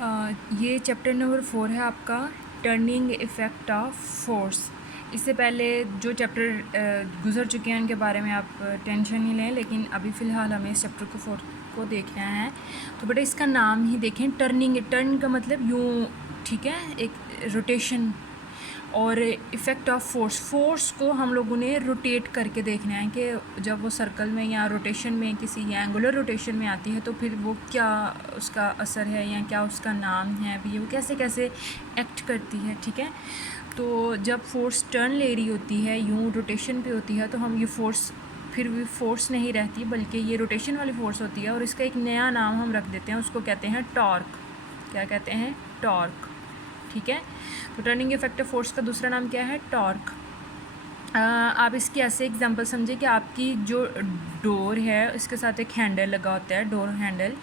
ये chapter number 4 है आपका, टर्निंग इफ़ेक्ट ऑफ फोर्स। इससे पहले जो चैप्टर गुज़र चुके हैं उनके बारे में आप टेंशन नहीं लें, लेकिन अभी फ़िलहाल हमें इस चैप्टर को 4 को देखना है। तो बेटा इसका नाम ही देखें, टर्निंग। टर्न का मतलब यूँ, ठीक है, एक रोटेशन। और इफ़ेक्ट ऑफ फोर्स को हम लोगों ने रोटेट करके देखना है कि जब वो सर्कल में या रोटेशन में, किसी एंगुलर रोटेशन में आती है तो फिर वो क्या उसका असर है या क्या उसका नाम है, अभी वो कैसे कैसे एक्ट करती है। ठीक है, तो जब फोर्स टर्न ले रही होती है, यूँ रोटेशन पे होती है, तो हम ये फोर्स फिर भी फोर्स नहीं रहती बल्कि ये रोटेशन वाली फ़ोर्स होती है, और इसका एक नया नाम हम रख देते हैं, उसको कहते हैं टॉर्क। क्या कहते हैं? टॉर्क। ठीक है, तो टर्निंग इफेक्टिव फोर्स का दूसरा नाम क्या है? टॉर्क। आप इसकी ऐसे एग्जांपल समझिए कि आपकी जो डोर है इसके साथ एक हैंडल लगा होता है, डोर हैंडल।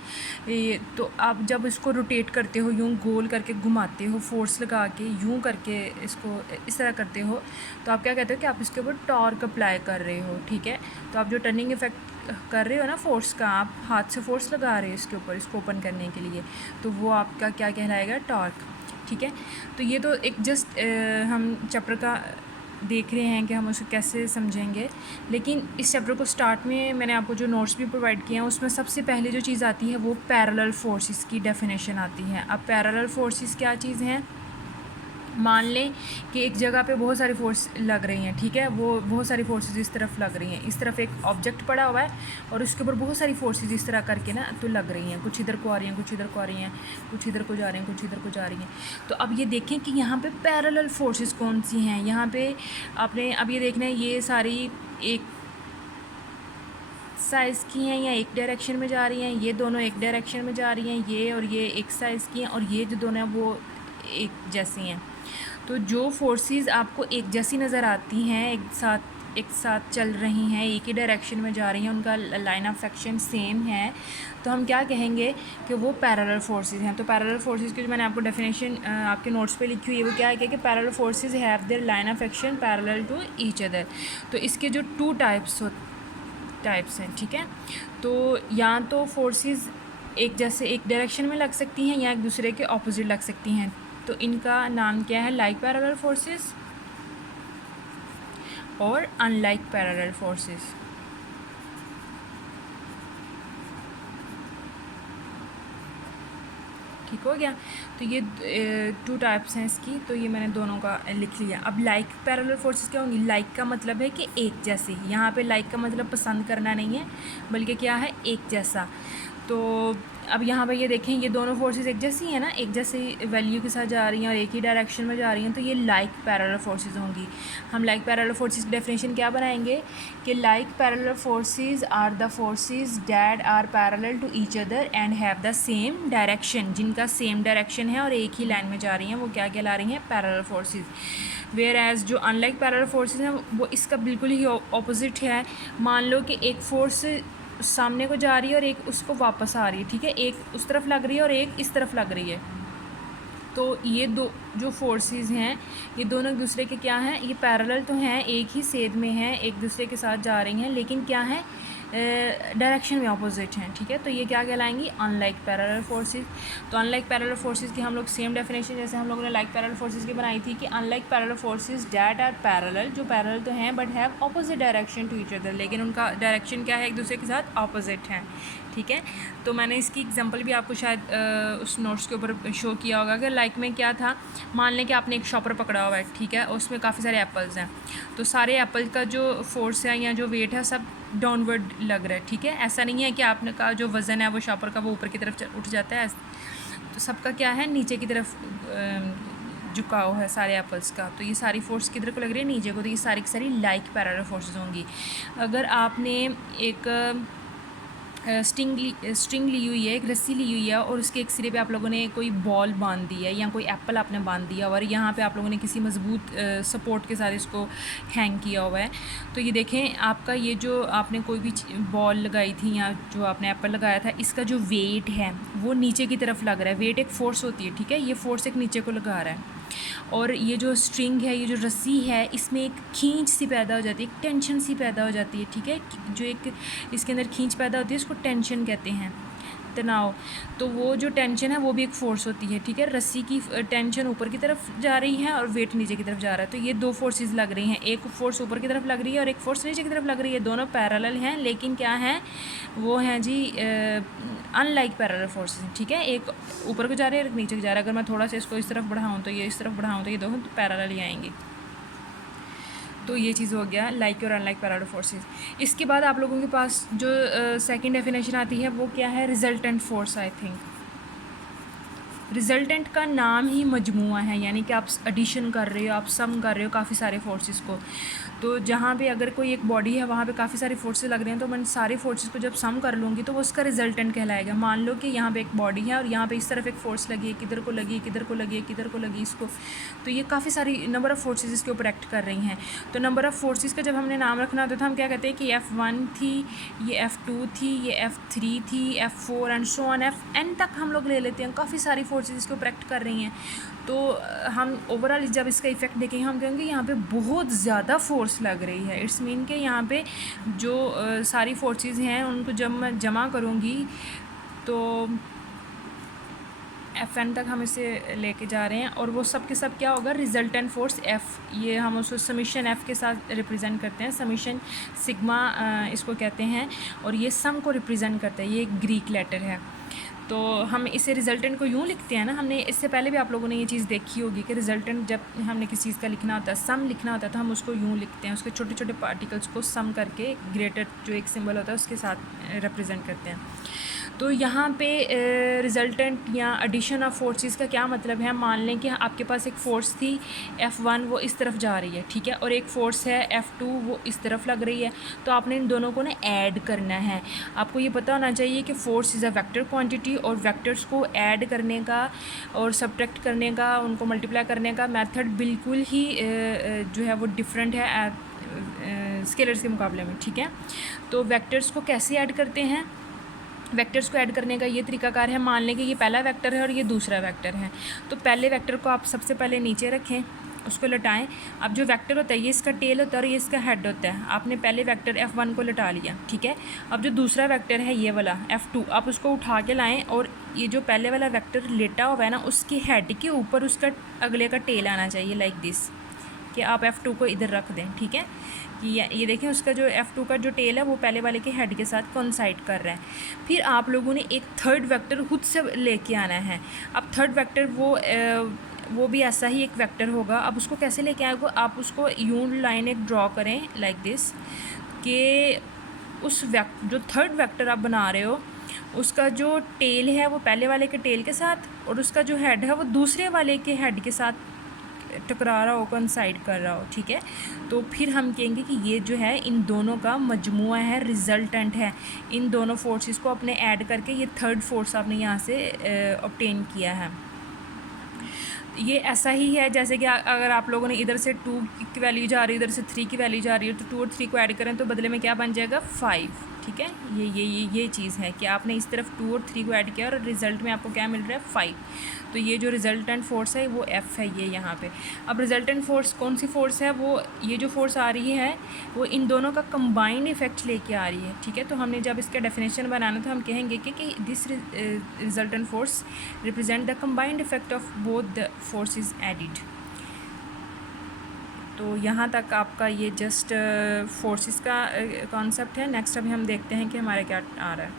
तो आप जब इसको रोटेट करते हो, यूँ गोल करके घुमाते हो, फोर्स लगा के यूँ करके इसको इस तरह करते हो, तो आप क्या कहते हो कि आप इसके ऊपर टॉर्क अप्लाई कर रहे हो। ठीक है, तो आप जो टर्निंग इफेक्ट कर रहे हो ना फोर्स का, आप हाथ से फोर्स लगा रहे हो इसके ऊपर, इसको ओपन करने के लिए, तो वो आपका क्या कहलाएगा? टॉर्क। ठीक है, तो ये तो एक जस्ट हम चैप्टर का देख रहे हैं कि हम उसको कैसे समझेंगे, लेकिन इस चैप्टर को स्टार्ट में मैंने आपको जो नोट्स भी प्रोवाइड किए हैं उसमें सबसे पहले जो चीज़ आती है वो पैरेलल फोर्सेस की डेफिनेशन आती है। अब पैरेलल फोर्सेस क्या चीज़ हैं? मान लें कि एक जगह पे बहुत सारी फोर्स लग रही हैं, ठीक है, वो बहुत सारी फोर्सेस इस तरफ लग रही हैं, इस तरफ एक ऑब्जेक्ट पड़ा हुआ है और उसके ऊपर बहुत सारी फोर्सेस इस तरह करके ना तो लग रही हैं, कुछ इधर को आ रही हैं, कुछ इधर को आ रही हैं, कुछ इधर को जा रही हैं, कुछ इधर को जा रही हैं। तो अब ये देखें कि यहाँ पे पैरेलल फोर्सेस कौन सी हैं। यहाँ पे आपने अब ये देखना है, ये सारी एक साइज़ की हैं या एक डायरेक्शन में जा रही हैं, ये दोनों एक डायरेक्शन में जा रही हैं, ये और ये एक साइज़ की हैं, और ये जो दोनों हैं वो एक जैसी हैं। तो जो फोर्सेस आपको एक जैसी नज़र आती हैं, एक साथ चल रही हैं, एक ही डायरेक्शन में जा रही हैं, उनका लाइन ऑफ एक्शन सेम है, तो हम क्या कहेंगे कि वो पैरेलल फोर्सेस हैं। तो पैरेलल फोर्सेस की जो मैंने आपको डेफिनेशन आपके नोट्स पे लिखी हुई है वो क्या है कि parallel forces have their line of action parallel to each other. तो इसके जो टू टाइप्स हैं, ठीक है, तो या तो फोर्सेस एक जैसे एक डायरेक्शन में लग सकती हैं या एक दूसरे के ऑपोजिट लग सकती हैं, तो इनका नाम क्या है? लाइक पैरेलल फोर्सेस और अनलाइक पैरेलल फोर्सेस। ठीक हो गया, तो ये टू टाइप्स हैं इसकी, तो ये मैंने दोनों का लिख लिया। अब लाइक पैरेलल फोर्सेस क्या होंगी? लाइक का मतलब है कि एक जैसे, यहाँ पे लाइक का मतलब पसंद करना नहीं है बल्कि क्या है? एक जैसा। तो अब यहाँ पे ये देखें, ये दोनों फोर्सेस एक जैसी हैं ना, एक जैसे वैल्यू के साथ जा रही हैं और एक ही डायरेक्शन में जा रही हैं, तो ये लाइक पैरेलल फोर्सेस होंगी। हम लाइक पैरेलल फोर्सेस की डेफिनेशन क्या बनाएंगे कि like parallel forces are the forces that are parallel to each other and have the same direction. जिनका सेम डायरेक्शन है और एक ही लाइन में जा रही हैं वो क्या कहला रही हैं? Parallel forces. वेयर एज जो अनलाइक पैरेलल फोर्सेस हैं वो इसका बिल्कुल ही ऑपोजिट है। मान लो कि एक फोर्स सामने को जा रही है और एक उसको वापस आ रही है, ठीक है, एक उस तरफ लग रही है और एक इस तरफ लग रही है, तो ये दो जो फोर्सेस हैं ये दोनों एक दूसरे के क्या हैं? ये पैरेलल तो हैं, एक ही सेध में हैं, एक दूसरे के साथ जा रही हैं, लेकिन क्या है? डायरेक्शन में ऑपोजिट हैं। ठीक है, तो ये क्या कहलाएंगी? Unlike parallel forces. तो अनलाइक पैरेलल फोर्सेस की हम लोग सेम डेफिनेशन जैसे हम लोगों ने लाइक पैरेलल फोर्सेस की बनाई थी कि unlike parallel forces that are parallel, जो पैरेलल तो हैं but have opposite direction to each other, लेकिन उनका डायरेक्शन क्या है? एक दूसरे के साथ ऑपोजिट हैं। ठीक है, तो मैंने इसकी एग्जांपल भी आपको शायद उस नोट्स के ऊपर शो किया होगा कि लाइक में क्या था। मान लें कि आपने एक शॉपर पकड़ा हुआ है, ठीक है, उसमें काफ़ी सारे एप्पल्स हैं, तो सारे एप्पल का जो फोर्स है या जो वेट है सब डाउनवर्ड लग रहा है। ठीक है, ऐसा नहीं है कि आपने का जो वज़न है वो शॉपर का वो ऊपर की तरफ उठ जाता है, तो सबका क्या है? नीचे की तरफ झुकाव है सारे एप्पल्स का, तो ये सारी फोर्स किधर को लग रही है? नीचे को, तो ये सारी की सारी लाइक पैरेलल फोर्सेस होंगी। अगर आपने एक स्ट्रिंग ली हुई है, एक रस्सी ली हुई है और उसके एक सिरे पे आप लोगों ने कोई बॉल बांध दी है या कोई एप्पल आपने बांध दिया और यहाँ पे आप लोगों ने किसी मजबूत सपोर्ट के साथ इसको हैंग किया हुआ है, तो ये देखें आपका ये जो आपने कोई भी बॉल लगाई थी या जो आपने एप्पल लगाया था, इसका जो वेट है वो नीचे की तरफ लग रहा है। वेट एक फ़ोर्स होती है, ठीक है, ये फ़ोर्स एक नीचे को लगा रहा है, और ये जो स्ट्रिंग है, ये जो रस्सी है, इसमें एक खींच सी पैदा हो जाती है, एक टेंशन सी पैदा हो जाती है। ठीक है, जो एक इसके अंदर खींच पैदा होती है उसको टेंशन कहते हैं। तनाव, तो वो जो टेंशन है वो भी एक फ़ोर्स होती है, ठीक है। रस्सी की टेंशन ऊपर की तरफ जा रही है और वेट नीचे की तरफ जा रहा है, तो ये दो फोर्सेस लग रही हैं, एक फ़ोर्स ऊपर की तरफ लग रही है और एक फ़ोर्स नीचे की तरफ लग रही है। दोनों पैरेलल हैं, लेकिन क्या हैं वो हैं जी अनलाइक पैरेलल फोर्सेस, ठीक है। एक ऊपर को जा रही है, एक नीचे को जा रहा है। अगर मैं थोड़ा सा इसको इस तरफ बढ़ाऊँ तो ये इस तरफ बढ़ाऊँ तो ये दोनों पैरेलल ही आएंगे। तो ये चीज़ हो गया लाइक और अनलाइक पैरेलल फोर्सेस। इसके बाद आप लोगों के पास जो सेकंड डेफिनेशन आती है वो क्या है, resultant force. I think resultant का नाम ही मजमुआ है, यानी कि आप एडिशन कर रहे हो, आप सम कर रहे हो काफ़ी सारे फोर्सेस को। तो जहाँ पे अगर कोई एक बॉडी है वहाँ पे काफ़ी सारे फोर्सेस लग रहे हैं, तो मैं सारे फोर्सेस को जब सम कर लूँगी तो वो उसका रिजल्टेंट कहलाएगा। मान लो कि यहाँ पे एक बॉडी है और यहाँ पे इस तरफ एक फ़ोर्स लगी है, किधर को लगी, किधर को लगी, किधर को लगी इसको, तो ये काफ़ी सारी नंबर ऑफ़ फोर्सेस इसके ऊपर एक्ट कर रही हैं। तो नंबर ऑफ़ फोर्सेस का जब हमने नाम रखना होता था हम क्या कहते हैं कि F1 थी, ये F2 थी, ये F3 थी, F4 and so on Fn तक हम लोग ले लेते हैं। काफ़ी सारी फोर्सेस इसके ऊपर एक्ट कर रही हैं। तो हम ओवरऑल जब इसका इफ़ेक्ट देखेंगे हम कहेंगे यहाँ पे बहुत ज़्यादा फोर्स लग रही है। इट्स मीन कि यहाँ पे जो सारी फोर्सेस हैं उनको जब मैं जमा करूँगी तो Fn तक हम इसे लेके जा रहे हैं, और वो सब के सब क्या होगा, रिजल्टेंट फोर्स F। ये हम उसको समीशन F के साथ रिप्रेजेंट करते हैं, समीशन सिग्मा इसको कहते हैं, और ये सम को रिप्रेजेंट करता है। ये एक ग्रीक लेटर है। तो हम इसे रिजल्टेंट को यूँ लिखते हैं ना, हमने इससे पहले भी आप लोगों ने ये चीज़ देखी होगी कि रिजल्टेंट जब हमने किसी चीज़ का लिखना होता है, सम लिखना होता है, तो हम उसको यूँ लिखते हैं, उसके छोटे छोटे पार्टिकल्स को सम करके ग्रेटर जो एक सिंबल होता है उसके साथ रिप्रेजेंट करते हैं। तो यहाँ पे रिजल्टेंट या एडिशन ऑफ फोर्सेस का क्या मतलब है, मान लें कि आपके पास एक फ़ोर्स थी F1 वो इस तरफ जा रही है, ठीक है, और एक फ़ोर्स है F2 वो इस तरफ लग रही है। तो आपने इन दोनों को ना ऐड करना है। आपको ये पता होना चाहिए कि force is a vector quantity, और वेक्टर्स को ऐड करने का और सब्ट्रैक्ट करने का, उनको मल्टीप्लाई करने का मेथड बिल्कुल ही जो है वो डिफरेंट है स्केलर्स के मुकाबले में, ठीक है। तो वेक्टर्स को कैसे ऐड करते हैं, वेक्टर्स को ऐड करने का ये तरीकाकार है। मान लें कि ये पहला वेक्टर है और ये दूसरा वेक्टर है, तो पहले वेक्टर को आप सबसे पहले नीचे रखें, उसको लटाएं। अब जो वेक्टर होता है ये इसका टेल होता है और ये इसका हेड होता है। आपने पहले वेक्टर F1 को लटा लिया, ठीक है। अब जो दूसरा वेक्टर है ये वाला F2, आप उसको उठा के लाएं, और ये जो पहले वाला वेक्टर लेटा हुआ है ना उसके हेड के ऊपर उसका अगले का टेल आना चाहिए, लाइक दिस, कि आप F2 को इधर रख दें, ठीक है। ये देखें उसका जो F2 का जो टेल है वो पहले वाले के हेड के साथ कोइंसाइड कर रहा है। फिर आप लोगों ने एक थर्ड वेक्टर खुद से लेके आना है। अब थर्ड वेक्टर वो भी ऐसा ही एक वेक्टर होगा। अब उसको कैसे लेके आएगा, आप उसको यूं लाइन एक ड्रॉ करें लाइक दिस, कि उस जो थर्ड वेक्टर आप बना रहे हो उसका जो टेल है वो पहले वाले के टेल के साथ, और उसका जो हेड है वो दूसरे वाले के हेड के साथ टकरा रहा हो, कोइंसाइड कर रहा हो, ठीक है। तो फिर हम कहेंगे कि ये जो है इन दोनों का मजमुआ है, रिजल्टेंट है। इन दोनों फोर्सेस को अपने ऐड करके ये थर्ड फोर्स आपने यहाँ से ऑब्टेन किया है। ये ऐसा ही है जैसे कि अगर आप लोगों ने इधर से 2 की वैल्यू जा रही है, इधर से 3 की वैल्यू जा रही है, तो 2 और 3 को ऐड करें तो बदले में क्या बन जाएगा, 5, ठीक है। ये चीज़ है कि आपने इस तरफ 2 और 3 को ऐड किया और रिज़ल्ट में आपको क्या मिल रहा है, 5। तो ये जो रिजल्टेंट फोर्स है वो F है, ये यहाँ पे। अब रिजल्टेंट फोर्स कौन सी फोर्स है, वो ये जो फोर्स आ रही है वो इन दोनों का कंबाइंड इफेक्ट लेके आ रही है, ठीक है। तो हमने जब इसका डेफिनेशन बनाना तो हम कहेंगे कि this resultant force represent the combined effect of both the forces added. तो यहाँ तक आपका ये जस्ट फोर्सेस का कॉन्सेप्ट है। नेक्स्ट अभी हम देखते हैं कि हमारे क्या आ रहा है।